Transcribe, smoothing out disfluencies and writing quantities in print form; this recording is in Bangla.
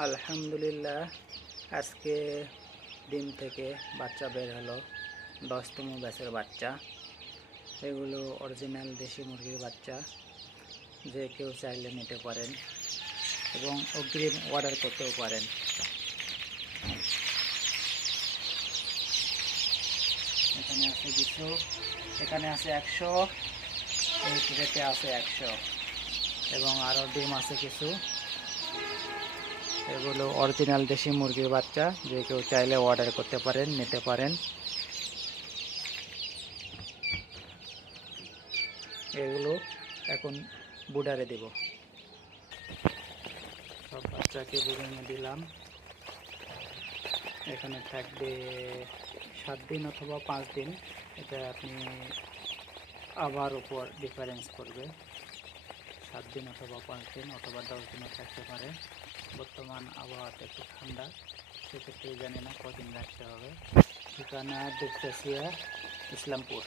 আলহামদুলিল্লাহ, আজকে ডিম থেকে বাচ্চা বের হলো 10তম ব্যাচের বাচ্চা। এগুলো অরিজিনাল দেশি মুরগির বাচ্চা, যে কেউ চাইলে নিতে পারেন এবং অগ্রিম অর্ডার করতেও পারেন। এখানে আছে কিছু, এখানে আছে 100, এই প্লেটে আছে 100 এবং আরও ডিম আছে কিছু। এগুলো অরিজিনাল দেশি মুরগির বাচ্চা, যে কেউ চাইলে অর্ডার করতে পারেন, নিতে পারেন। এগুলো এখন বুডারে দেব। সব বাচ্চাকে বুড়িয়ে দিলাম। এখানে থাকবে 7 দিন অথবা 5 দিন, এটা আপনি আবার উপর ডিফারেন্স করবে। 7 দিন অথবা 5 দিন অথবা 10 দিনও থাকতে পারে। বর্তমান আবহাওয়াটা একটু ঠান্ডা, সেক্ষেত্রে জানি না কদিন রাখতে হবে। ঠিকানা দুপচাচিয়া ইসলামপুর।